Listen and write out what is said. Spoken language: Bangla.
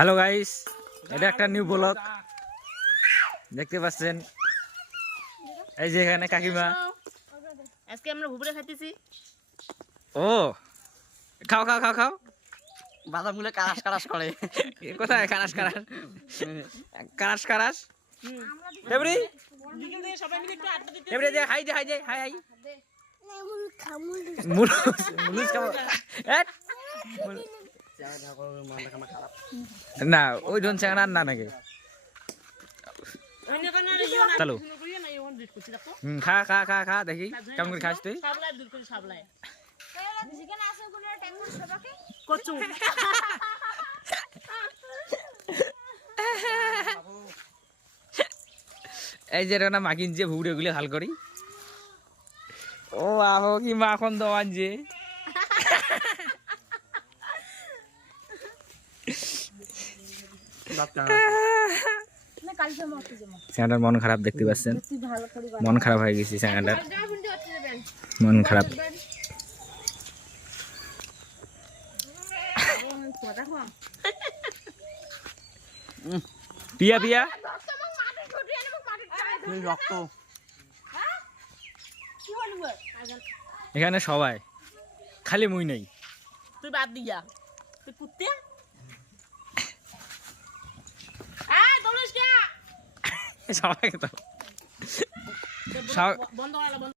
হ্যালো গাইস, এটা একটা নিউ ব্লগ দেখতে পাচ্ছেন। এই যে এখানে কাকিমা, আজকে আমরা ভুবরে খাইতেছি। ও খাও খাও খাও খাও। বাদাম গুলো কারাস কারাস করে। কোথায় কারাস কারাস কারাস কারাস? এবারে বিকেল থেকে সবাই মিলে একটু আড্ডা দিতে। এবারে যে হাই যে হাই যে হাই হাই মুলুস মুলুস খাবো। না ওই ধন চ্যাংড়া না নাকি? চলো খা খা খা খা দেখি কেমন করে খাস তুই। সাবলাই দূর করে সাবলাই এই যে না মাখিন যে ভুড়ে গুলি হাল করি। ও আহো কি মাখন দোয়ান যে স্যাংটার মন খারাপ দেখতে পাচ্ছেন। মন খারাপ হয়ে গেছে স্যাংটার, মন খারাপ। পিয়া পিয়া রক্ত এখানে সবাই, খালি মুই নেই। তুই বাদ দিয়া তুই কুত্তে সবাই তো বন্ধ করা